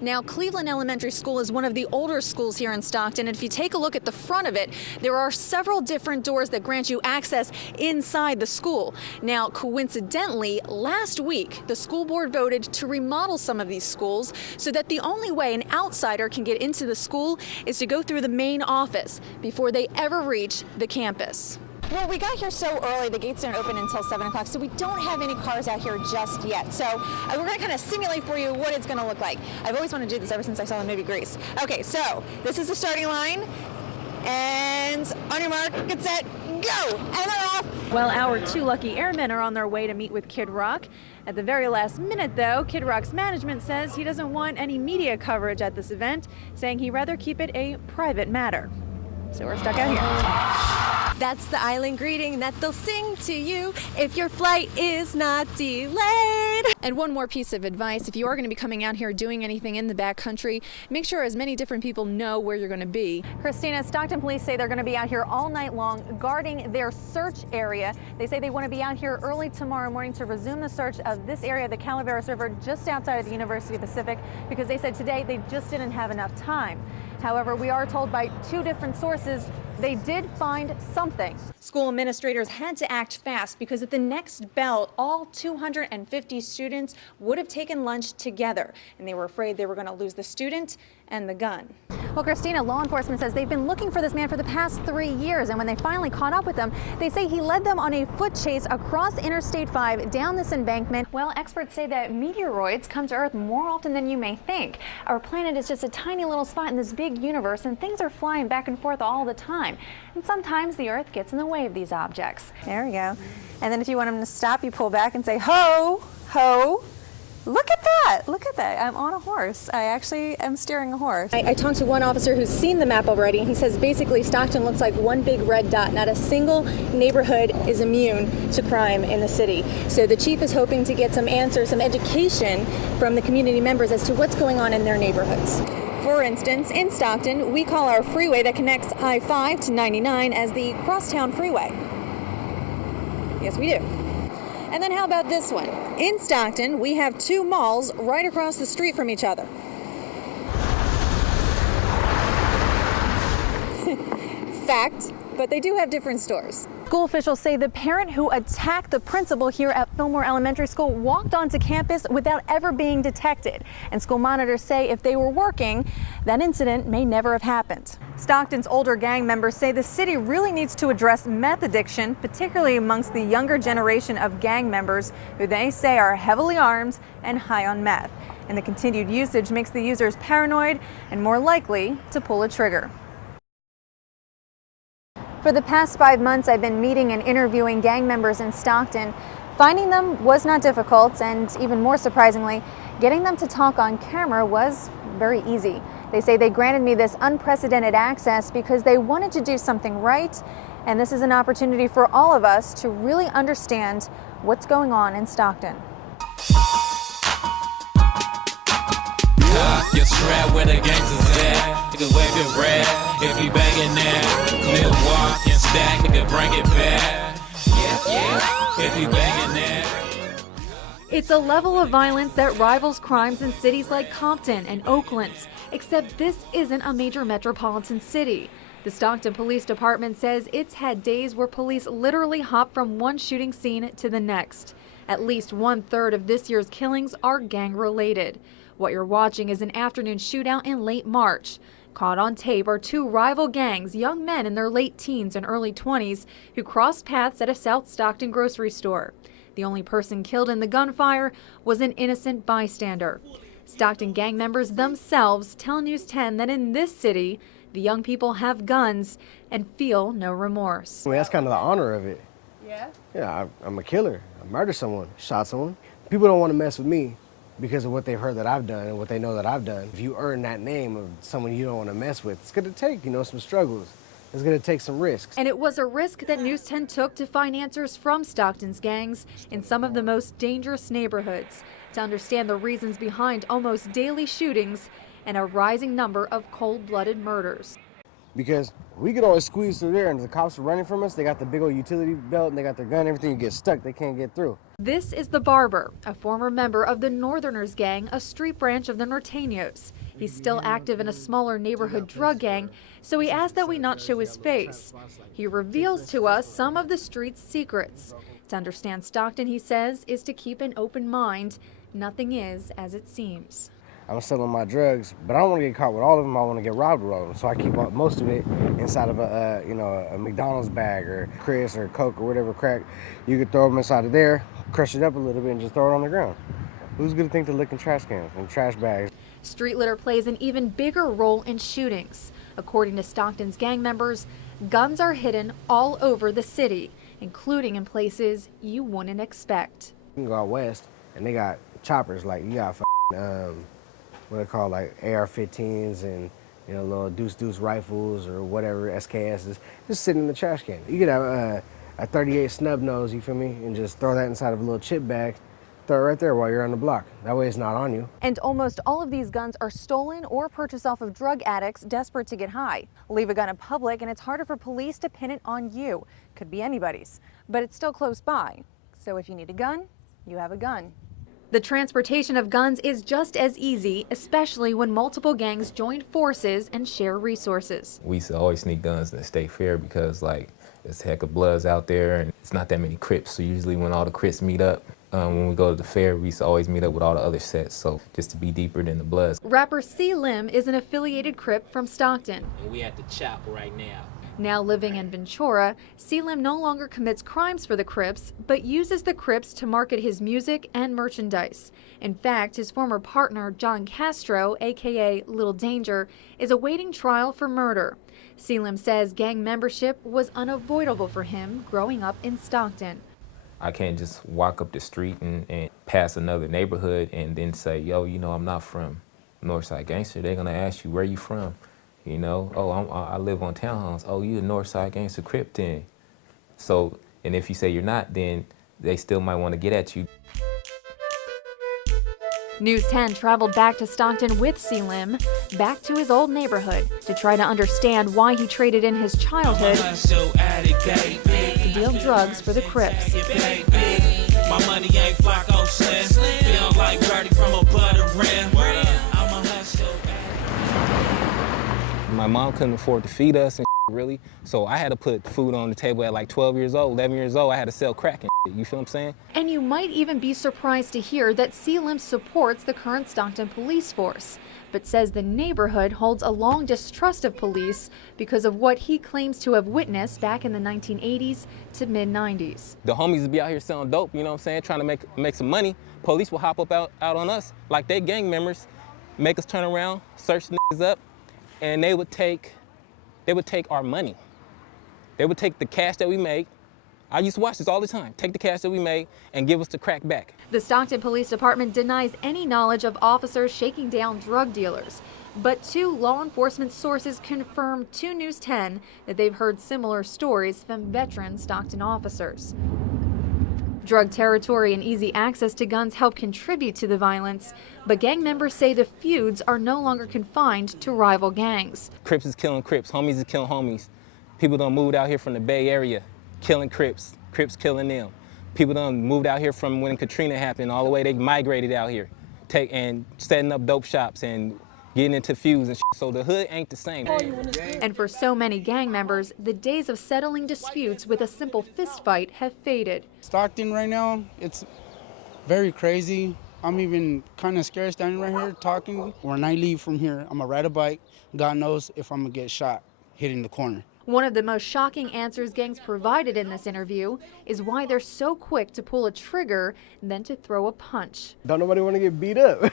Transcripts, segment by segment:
Now, Cleveland Elementary School is one of the older schools here in Stockton, and if you take a look at the front of it, there are several different doors that grant you access inside the school. Now, coincidentally, last week, the school board voted to remodel some of these schools so that the only way an outsider can get into the school is to go through the main office before they ever reach the campus. Well, we got here so early, the gates don't open until 7 o'clock, so we don't have any cars out here just yet. So we're going to kind of simulate for you what it's going to look like. I've always wanted to do this ever since I saw the movie Grease. Okay, so this is the starting line, and on your mark, get set, go, and they're off. Well, our two lucky airmen are on their way to meet with Kid Rock. At the very last minute, though, Kid Rock's management says he doesn't want any media coverage at this event, saying he'd rather keep it a private matter. So we're stuck out here. That's the island greeting that they'll sing to you if your flight is not delayed. And one more piece of advice, if you are going to be coming out here doing anything in the backcountry, make sure as many different people know where you're going to be. Christina, Stockton police say they're going to be out here all night long guarding their search area. They say they want to be out here early tomorrow morning to resume the search of this area of the Calaveras River just outside of the University of the Pacific, because they said today they just didn't have enough time. However, we are told by two different sources they did find something. School administrators had to act fast because at the next bell, all 250 students would have taken lunch together, and they were afraid they were going to lose the student and the gun. Well, Christina, law enforcement says they've been looking for this man for the past 3 years, and when they finally caught up with him, they say he led them on a foot chase across Interstate 5 down this embankment. Well, experts say that meteoroids come to Earth more often than you may think. Our planet is just a tiny little spot in this big universe, and things are flying back and forth all the time. And sometimes the Earth gets in the way of these objects. There we go. And then if you want him to stop, you pull back and say, ho, ho. Look at that. Look at that. I'm on a horse. I actually am steering a horse. I talked to one officer who's seen the map already, and he says basically Stockton looks like one big red dot. Not a single neighborhood is immune to crime in the city. So the chief is hoping to get some answers, some education from the community members as to what's going on in their neighborhoods. For instance, in Stockton, we call our freeway that connects I-5 to 99 as the Crosstown Freeway. Yes, we do. And then how about this one? In Stockton, we have two malls right across the street from each other. Fact, but they do have different stores. School officials say the parent who attacked the principal here at Fillmore Elementary School walked onto campus without ever being detected. And school monitors say if they were working, that incident may never have happened. Stockton's older gang members say the city really needs to address meth addiction, particularly amongst the younger generation of gang members who they say are heavily armed and high on meth. And the continued usage makes the users paranoid and more likely to pull a trigger. For the past 5 months, I've been meeting and interviewing gang members in Stockton. Finding them was not difficult, and even more surprisingly, getting them to talk on camera was very easy. They say they granted me this unprecedented access because they wanted to do something right, and this is an opportunity for all of us to really understand what's going on in Stockton. You're strapped where the gangsters at. Nigga wave your red if you bangin' that. Nigga walk and stack, nigga bring it back. Yeah, if you bangin' that. It's a level of violence that rivals crimes in cities like Compton and Oakland, except this isn't a major metropolitan city. The Stockton Police Department says it's had days where police literally hop from one shooting scene to the next. At least 1/3 of this year's killings are gang-related. What you're watching is an afternoon shootout in late March. Caught on tape are two rival gangs, young men in their late teens and early 20s, who crossed paths at a South Stockton grocery store. The only person killed in the gunfire was an innocent bystander. Stockton gang members themselves tell News 10 that in this city, the young people have guns and feel no remorse. I mean, that's kind of the honor of it. Yeah? Yeah, I'm a killer. I murdered someone, shot someone. People don't want to mess with me because of what they've heard that I've done and what they know that I've done. If you earn that name of someone you don't want to mess with, it's going to take, some struggles. It's going to take some risks. And it was a risk that News 10 took to find answers from Stockton's gangs in some of the most dangerous neighborhoods, to understand the reasons behind almost daily shootings and a rising number of cold-blooded murders. because we could always squeeze through there, and the cops are running from us. They got the big old utility belt, and they got their gun, everything. You get stuck, they can't get through. This is the barber, a former member of the Northerners gang, a street branch of the Norteños. He's still active in a smaller neighborhood drug gang, so he asked that we not show his face. He reveals to us some of the street's secrets. To understand Stockton, he says, is to keep an open mind. Nothing is as it seems. I'm selling my drugs, but I don't want to get caught with all of them. I want to get robbed with all of them. So I keep most of it inside of a McDonald's bag or Chris or Coke or whatever crack. You could throw them inside of there, crush it up a little bit, and just throw it on the ground. Who's going to think to look in trash cans and trash bags? Street litter plays an even bigger role in shootings. According to Stockton's gang members, guns are hidden all over the city, including in places you wouldn't expect. You can go out west, and they got choppers. Like, you got what they call like AR-15s and little deuce rifles or whatever, SKSs, just sitting in the trash can. You could have a 38 snub nose, you feel me, and just throw that inside of a little chip bag, throw it right there while you're on the block. That way it's not on you. And almost all of these guns are stolen or purchased off of drug addicts desperate to get high. Leave a gun in public and it's harder for police to pin it on you. Could be anybody's, but it's still close by. So if you need a gun, you have a gun. The transportation of guns is just as easy, especially when multiple gangs join forces and share resources. We used to always sneak guns in the state fair because, like, there's a heck of bloods out there and it's not that many Crips. So usually when all the Crips meet up, when we go to the fair, we used to always meet up with all the other sets, so just to be deeper than the bloods. Rapper C-Lim is an affiliated Crip from Stockton. We at the chop right now. Now living in Ventura, C-Lim no longer commits crimes for the Crips, but uses the Crips to market his music and merchandise. In fact, his former partner, John Castro, aka Little Danger, is awaiting trial for murder. C-Lim says gang membership was unavoidable for him growing up in Stockton. I can't just walk up the street and pass another neighborhood and then say, yo, I'm not from Northside Gangster. They're gonna ask you, where you from? Oh, I live on townhomes. Oh, you a Northside Gangster Crip then. So, and if you say you're not, then they still might want to get at you. News 10 traveled back to Stockton with C-Lim, back to his old neighborhood, to try to understand why he traded in his childhood to deal drugs for the Crips. My money ain't Flacco Slim. Feel like Birdie from a butter rim. I'm a hustle. My mom couldn't afford to feed us and really, so I had to put food on the table at like 12 years old, 11 years old. I had to sell crack and you feel what I'm saying? And you might even be surprised to hear that C-Lim supports the current Stockton police force, but says the neighborhood holds a long distrust of police because of what he claims to have witnessed back in the 1980s to mid-90s. The homies would be out here selling dope, you know what I'm saying, trying to make some money. Police will hop up out on us like they gang members, make us turn around, search the niggas up, and they would take our money. They would take the cash that we make. I used to watch this all the time. Take the cash that we made and give us the crack back. The Stockton Police Department denies any knowledge of officers shaking down drug dealers. But two law enforcement sources confirmed to News 10 that they've heard similar stories from veteran Stockton officers. Drug territory and easy access to guns help contribute to the violence, but gang members say the feuds are no longer confined to rival gangs. Crips is killing Crips, homies is killing homies. People done moved out here from the Bay Area, killing Crips, Crips killing them. People done moved out here from when Katrina happened, all the way they migrated out here, and setting up dope shops and getting into feuds and shit. So the hood ain't the same. And for so many gang members, the days of settling disputes with a simple fist fight have faded. Stockton right now, it's very crazy. I'm even kind of scared standing right here talking. When I leave from here, I'm gonna ride a bike. God knows if I'm gonna get shot hitting the corner. One of the most shocking answers gangs provided in this interview is why they're so quick to pull a trigger than to throw a punch. Don't nobody want to get beat up.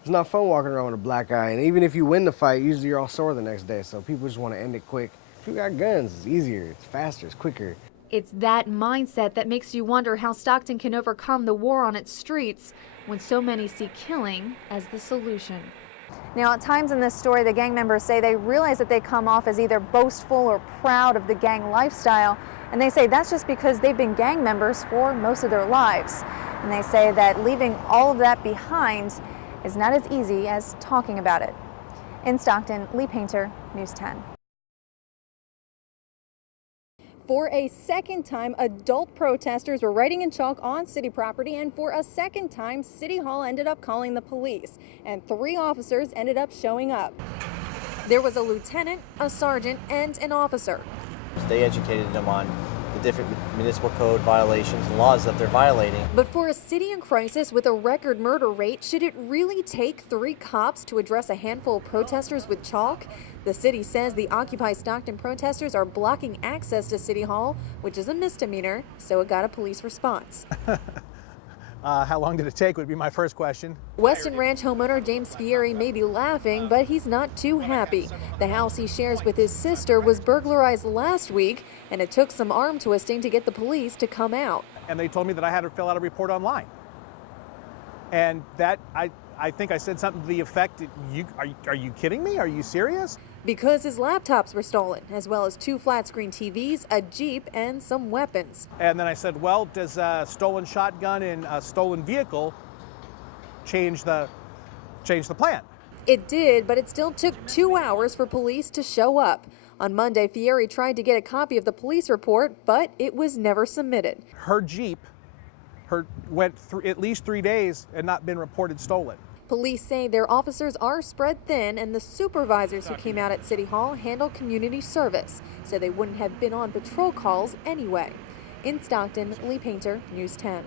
It's not fun walking around with a black eye, and even if you win the fight, usually you're all sore the next day, so people just want to end it quick. If you got guns, it's easier, it's faster, it's quicker. It's that mindset that makes you wonder how Stockton can overcome the war on its streets when so many see killing as the solution. Now, at times in this story, the gang members say they realize that they come off as either boastful or proud of the gang lifestyle, and they say that's just because they've been gang members for most of their lives. And they say that leaving all of that behind is not as easy as talking about it. In Stockton, Lee Paynter, News 10. For a second time, adult protesters were writing in chalk on city property, and for a second time, City Hall ended up calling the police, and 3 officers ended up showing up. There was a lieutenant, a sergeant, and an officer. They educated them on the different municipal code violations and laws that they're violating. But for a city in crisis with a record murder rate, should it really take 3 cops to address a handful of protesters with chalk? The city says the Occupy Stockton protesters are blocking access to City Hall, which is a misdemeanor, so it got a police response. How long did it take would be my first question. Weston Ranch homeowner James Fieri may be laughing, but he's not too happy. The house he shares with his sister was burglarized last week, and it took some arm twisting to get the police to come out. And they told me that I had to fill out a report online. And that, I think I said something to the effect, are you kidding me? Are you serious? Because his laptops were stolen, as well as 2 flat-screen TVs, a Jeep, and some weapons. And then I said, well, does a stolen shotgun and a stolen vehicle change the plan? It did, but it still took 2 hours for police to show up. On Monday, Fieri tried to get a copy of the police report, but it was never submitted. Her Jeep went through at least 3 days and not been reported stolen. Police say their officers are spread thin, and the supervisors who came out at City Hall handle community service, so they wouldn't have been on patrol calls anyway. In Stockton, Lee Paynter, News 10.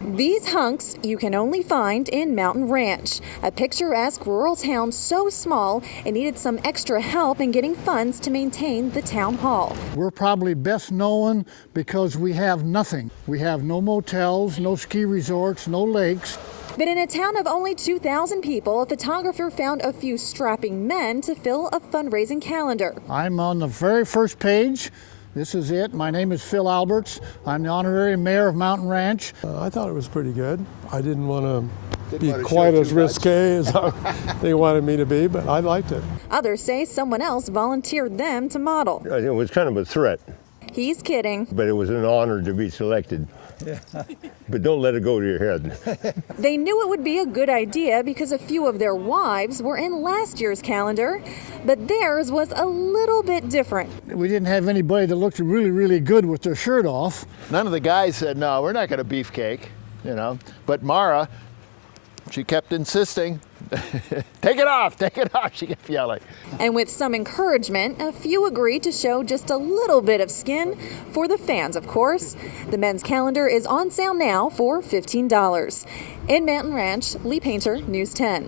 These hunks you can only find in Mountain Ranch, a picturesque rural town so small it needed some extra help in getting funds to maintain the town hall. We're probably best known because we have nothing. We have no motels, no ski resorts, no lakes. But in a town of only 2,000 people, a photographer found a few strapping men to fill a fundraising calendar. I'm on the very first page. This is it. My name is Phil Alberts. I'm the honorary mayor of Mountain Ranch. I thought it was pretty good. I didn't want to be quite as risque as they wanted me to be, but I liked it. Others say someone else volunteered them to model. It was kind of a threat. He's kidding. But it was an honor to be selected. Yeah. But don't let it go to your head. They knew it would be a good idea because a few of their wives were in last year's calendar, but theirs was a little bit different. We didn't have anybody that looked really, really good with their shirt off. None of the guys said, no, we're not going to beefcake, you know. But Mara, she kept insisting, take it off, she kept yelling. And with some encouragement, a few agreed to show just a little bit of skin for the fans, of course. The men's calendar is on sale now for $15. In Mountain Ranch, Lee Paynter, News 10.